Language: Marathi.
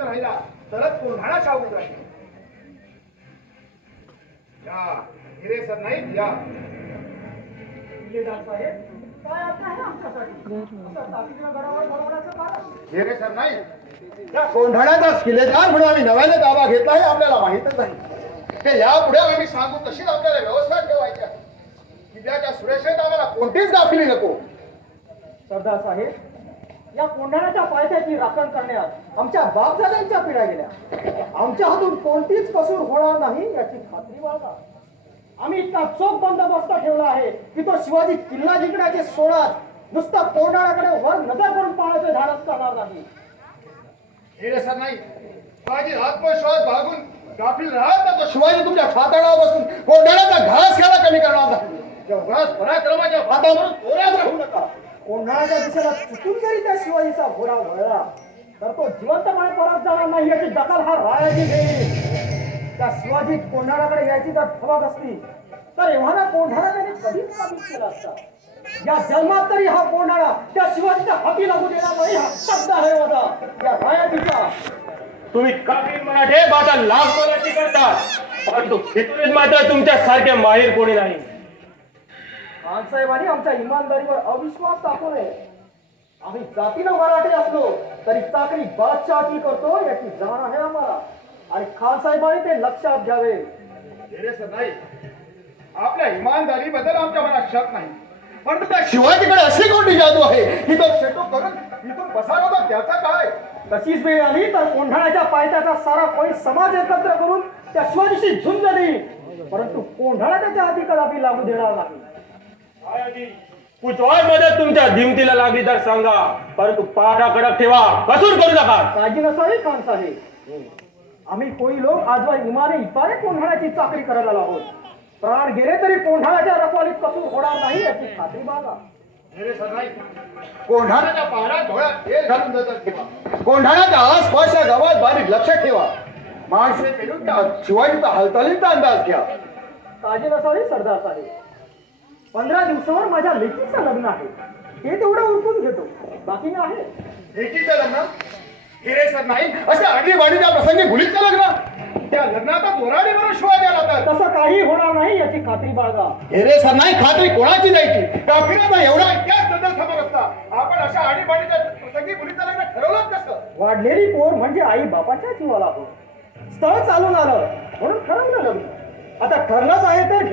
शाबूत राहिला तरच कोल्हाणा शाबूत राहील. या हिरे सर नाही या. विलेदार साहेब काय आता आहे आमच्यासाठी? असं ताकदीनं गडावर बोलवण्याचं कारण हिरे सर नाही या कोंढाण्याचा किल्लेदार म्हणून आम्ही नव्याने दावा घेतला हे आपल्याला माहितच नाही. ते यापुढे आम्ही सांगू तशीच आपल्याला व्यवस्था ठेवायची आहे. किल्ल्याच्या सुरक्षेत आम्हाला कोणतीच गाफिली नको. सरदार साहेब या कोंढाण्याच्या पायथ्याची राखण करण्यात आमच्या बापदाद्यांच्या पिढ्या गेल्या. आमच्या हातून कोणतीच कसूर होणार नाही याची खात्री बाळगा. आम्ही इतका चोख बंदोबस्त ठेवला आहे की तो शिवाजी किल्ला जिंकण्याचे सोडाच नुसतं कोंढाण्याकडे वर नजर करून पाण्याचे धाडस करणार नाही. नाही. शिवाजी आत्मविश्वास बाळगून गाफील राहत ना तो शिवाजी तुमच्या फाताडावर बसून. कोंढाण्याचा घास घ्यायला कमी करणार नाही. पराक्रमाच्या फातावरून चोऱ्यात राहू नका. कोंढाण्याच्या दिशेला चुकून जरी त्या शिवाजीचा घोडा वळला. तर तो जिवंतपणे परत जाणार नाही याची दखल हा रायाची घेईल. त्या शिवाजी कोंढाण्याकडे यायची जर थबक असती तर एव्हाना कोंढाळा त्याने कधीच काबीज केला असता. या जन्मात तरी हा कोंढाळा त्या शिवाजीच्या हाती लागू देणार नाही हा शब्द आहे माझा. या रायाजीचा तुम्ही काबील मराठे बाटा लाख बोलायची करता. परंतु मात्र तुमच्या सारखे माहीर कोणी नाही. खानसाहेबांनी आमच्या इमानदारीवर अविश्वास दाखवू नये आम्ही जातीनं मराठे असलो तरी चाकरी बादशहाची करतो याची जाण आहे आम्हाला. आणि खानसाहेबांनी ते लक्षात घ्यावे. नाही. आपल्या इमानदारीबद्दल आमच्या मनात शक नाही. पण त्या शिवाजीकडे अशी कोणती जादू आहे? की तो शेटो करून इथून पसार होता त्याचा काय? तशीच वेळ आली तर कोंढाण्याच्या पायथ्याचा सारा कोणी समाज एकत्र करून त्या शिवाजीशी झुंज देईल परंतु कोंढाणा त्याच्या आधी कदापि लागू देणार नाही. कुचवाडमध्ये तुमच्या धिमतीला लागली तर सांगा. परंतु पाठा कडक ठेवा. कसूर करू नका. काळजी नसावी खान साहेब. आम्ही कोळी लोक आजवर इमाने इपारे कोंढाण्याची चाकरी करायला आहोत. प्राण गेले तरी कोंढाण्याच्या रखवालीत कसूर होणार नाही याची खात्री बाळगा. डोळ्यात तेल घालून ठेवा. कोंढाण्याच्या आसपासच्या गावात बारीक लक्ष ठेवा. माणसे शिवाजीचा हालचालींचा अंदाज घ्या. काळजी नसावी सरदार साहेब. पंधरा दिवसावर माझ्या लेकीचं लग्न आहे. ते तेवढं उरकून घेतो. बाकी आहे. लेकीचं लग्न? हिरे सर नाही. अशा आडीवाडीच्या प्रसंगी मुलीचं लग्न? त्या लग्नाचा दोराडी बरोबर शिवाजी आला तर. तसं काही होणार नाही याची खात्री बाळगा. हिरे सर नाही. खात्री कोणाची द्यायची? काफिराचा एवढा इतिहास नजर समोर असता. आपण अशा आडीवाडीच्या प्रसंगी मुलीचं लग्न ठरवलं कसं? वाढलेली पोर म्हणजे आई बापाच्या जीवाला हो स्थळ चालून आलं. म्हणून ठरवलं लग्न. आता ठरलंच आहे ते